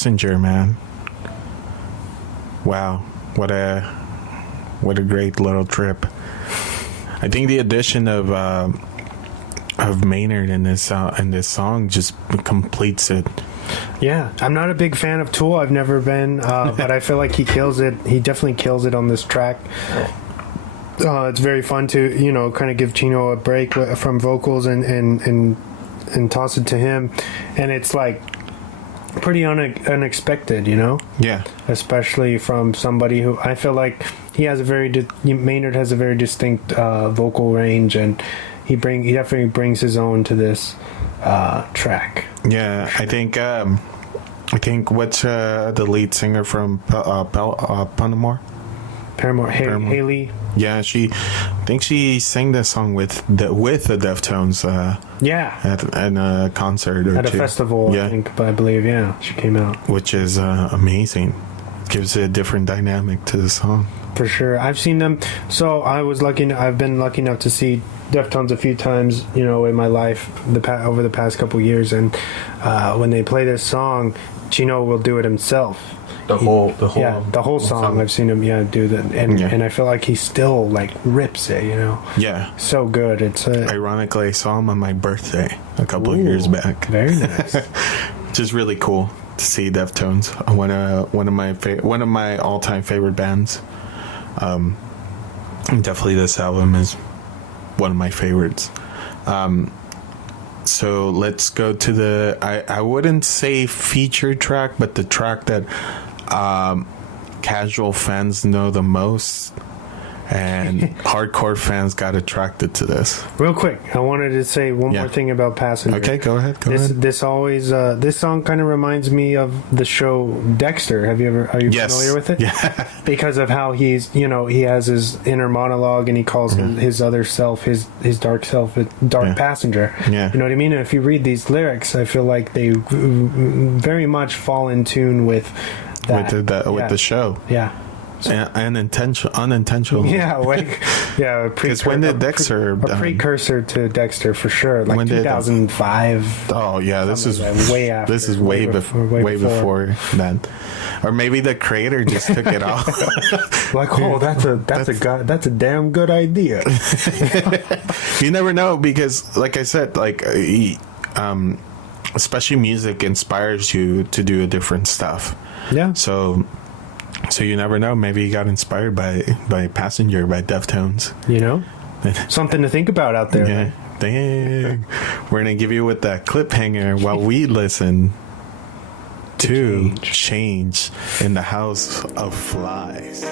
Passenger, man. Wow, what a great little trip. I think the addition of Maynard in this song just completes it. Yeah, I'm not a big fan of Tool. I've never been, but I feel like he kills it. He definitely kills it on this track. It's very fun to, kind of give Chino a break from vocals and toss it to him. And it's like pretty unexpected, Yeah. Especially from somebody who I feel like he has Maynard has a very distinct vocal range, and he definitely brings his own to this track. Yeah, I think what's the lead singer from Paramore? Paramore. Haley. Yeah, I think she sang this song with the Deftones. At a concert or at a festival, yeah. I believe. Yeah, she came out, which is amazing. Gives it a different dynamic to the song. For sure, I've seen them. So I've been lucky enough to see Deftones a few times, in my life over the past couple years, and when they play this song, Chino will do it himself. The whole song. I've seen him do that, and I feel like he still rips it, Yeah, so good. It's ironically, I saw him on my birthday a couple of years back. Very nice. Just really cool to see Deftones, one of my all-time favorite bands. Definitely this album is one of my favorites. So let's go to the I wouldn't say featured track, but the track that casual fans know the most, and hardcore fans got attracted to this. Real quick, I wanted to say one more thing about Passenger. Okay, go ahead. This song kind of reminds me of the show Dexter. Are you familiar with it? Yeah. Because of how he's, he has his inner monologue, and he calls his other self, his dark self, a dark passenger. Yeah. You know what I mean? And if you read these lyrics, I feel like they very much fall in tune with that. With the show. Yeah. Unintentional. Yeah, because when did Dexter? A precursor to Dexter for sure, 2005. Oh yeah, this is way after. This is way before that, or maybe the creator just took it off. That's a damn good idea. You never know, because, like I said, especially music inspires you to do a different stuff. Yeah. So you never know. Maybe you got inspired by Passenger by Deftones. Something to think about out there. Yeah. Dang. We're going to give you with that cliffhanger while we listen to Change in the House of Flies.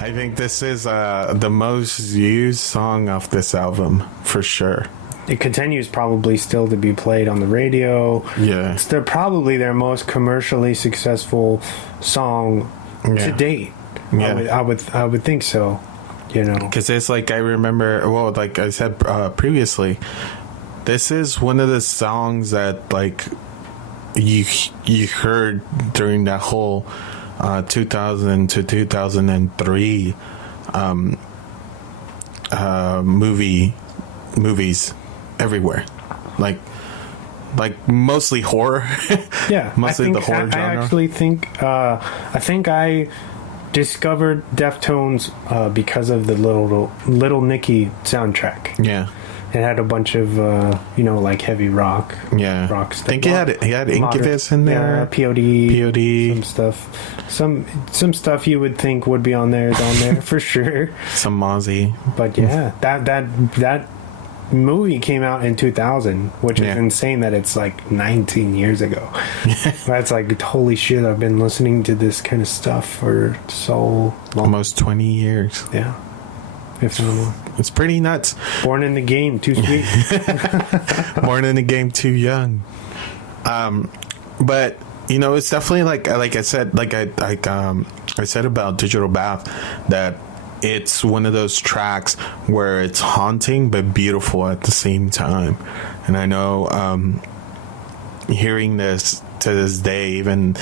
I think this is the most used song off this album for sure. It continues probably still to be played on the radio. Yeah. It's probably their most commercially successful song to date. Yeah. I would think so. You know, because it's like I remember. Well, like I said previously, this is one of the songs that like you heard during that whole 2000 to 2003 movies everywhere, like mostly horror. Yeah, mostly the horror genre. I actually think I discovered Deftones because of the Little Nicky soundtrack. Yeah, it had a bunch of like heavy rock. Yeah, rock stuff. I think he had Incubus in there. POD, some stuff you would think would be on there is on there for sure. Some Mozzie, but yeah, that movie came out in 2000, which is insane that it's like 19 years ago. That's like, holy shit, I've been listening to this kind of stuff for so long. Almost 20 years. Yeah. It's pretty nuts. Born in the game, too sweet. Born in the game, too young. But it's definitely like I said, I said about Digital Bath, that it's one of those tracks where it's haunting but beautiful at the same time. And I know hearing this to this day, even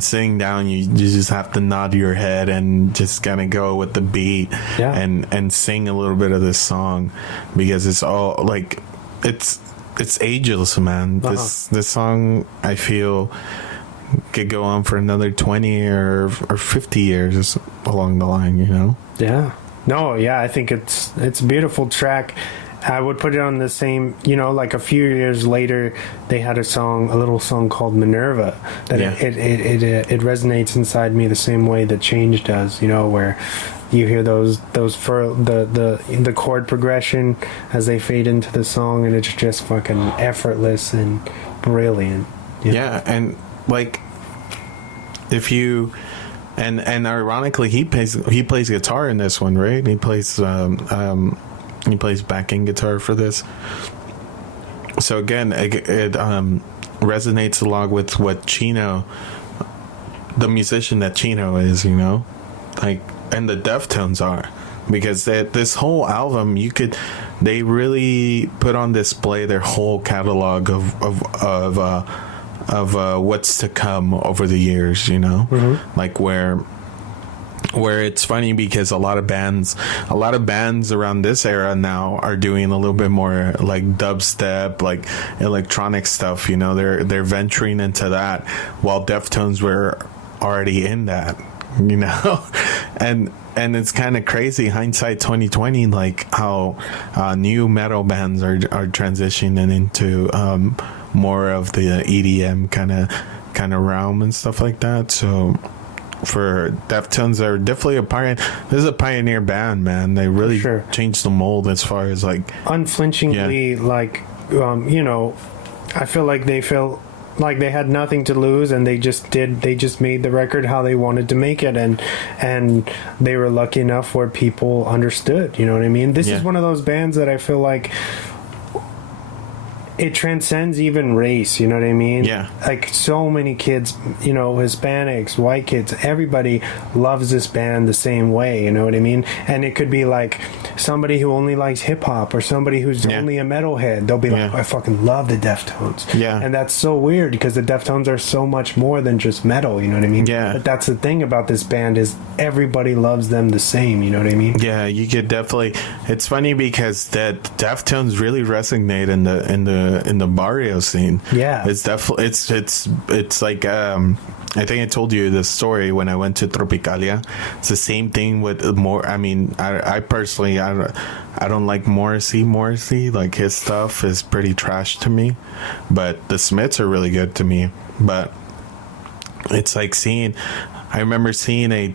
sitting down, you just have to nod your head and just kind of go with the beat and sing a little bit of this song, because it's all like it's ageless, man. This song, I feel, could go on for another 20 or 50 years along the line, Yeah. No, yeah, I think it's a beautiful track. I would put it on the same, like a few years later, they had a little song called Minerva, that it resonates inside me the same way that Change does, where you hear those for the chord progression as they fade into the song, and it's just fucking effortless and brilliant. Yeah, and like if you and ironically he plays guitar in this one, right? He plays backing guitar for this. So again, it resonates along with what Chino, the musician that Chino is, like, and the Deftones are, because this whole album, they really put on display their whole catalog of what's to come over the years, like where it's funny because a lot of bands around this era now are doing a little bit more like dubstep, like electronic stuff, they're venturing into that, while Deftones were already in that, and it's kind of crazy, hindsight 2020, like how new metal bands are transitioning into more of the EDM kind of realm and stuff like that. So for Deftones, are definitely a pioneer. This is a pioneer band, man. They really changed the mold as far as like unflinchingly, like I feel like they felt like they had nothing to lose, and they just made the record how they wanted to make it, and they were lucky enough where people understood. You know what I mean? This is one of those bands that I feel like it transcends even race, you know what I mean? Yeah. Like, so many kids, Hispanics, white kids, everybody loves this band the same way, you know what I mean? And it could be like somebody who only likes hip-hop, or somebody who's only a metalhead. They'll be like, I fucking love the Deftones. Yeah. And that's so weird, because the Deftones are so much more than just metal, you know what I mean? Yeah. But that's the thing about this band, is everybody loves them the same, you know what I mean? Yeah, you could definitely. It's funny because the Deftones really resonate in the barrio scene. Yeah, it's definitely it's like I think I told you the story when I went to Tropicalia. It's the same thing with more. I mean, I personally I don't like Morrissey. Like, his stuff is pretty trash to me, but the Smiths are really good to me. But it's like I remember seeing a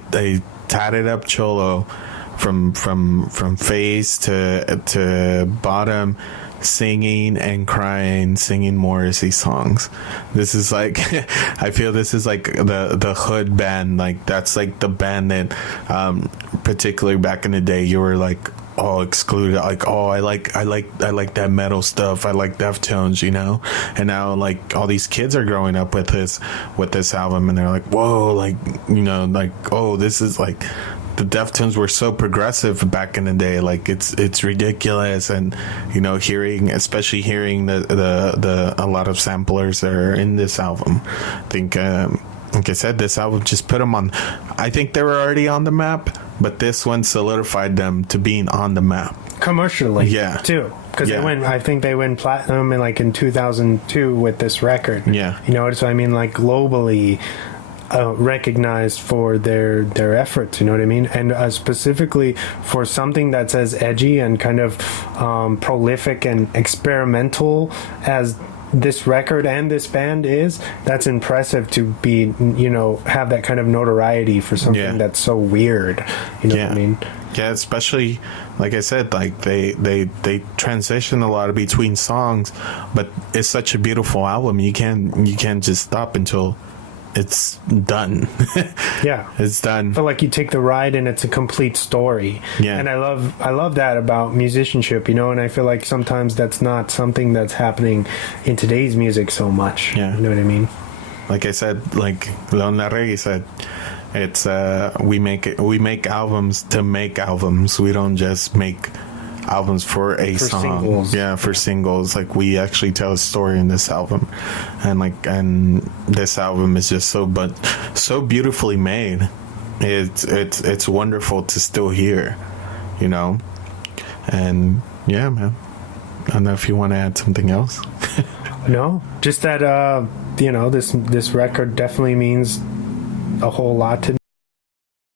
tatted up cholo from face to bottom, singing and crying, singing Morrissey songs. This is like, I feel this is like the hood band. Like that's like the band that, particularly back in the day, you were like all excluded. Like, oh, I like that metal stuff. I like Deftones, you know. And now like all these kids are growing up with this album, and they're like, whoa, like, you know, like, oh, this is like. The Deftones were so progressive back in the day, like it's ridiculous, and you know, especially hearing the a lot of samplers that are in this album. I think, like I said, this album just put them on. I think they were already on the map, but this one solidified them to being on the map commercially. Yeah, too. Because I think they went platinum in 2002 with this record. Yeah, you know, so I mean, like globally. Recognized for their efforts, you know what I mean, and specifically for something that's as edgy and kind of prolific and experimental as this record and this band is. That's impressive to be, you know, have that kind of notoriety for something that's so weird, you know what I mean. Yeah, especially like I said, like they transition a lot between songs, but it's such a beautiful album. You can't just stop until it's done. Yeah, it's done. I feel like you take the ride and it's a complete story. Yeah, and I love that about musicianship, you know. And I feel like sometimes that's not something that's happening in today's music so much. Yeah, you know what I mean. Like I said, like Leon Larregui said, it's we make albums to make albums. We don't just make albums for a song. Singles. For singles. Like we actually tell a story in this album, and this album is just so beautifully made. It's wonderful to still hear, you know. And yeah, man, I don't know if you want to add something else. No, just that you know, this record definitely means a whole lot to me.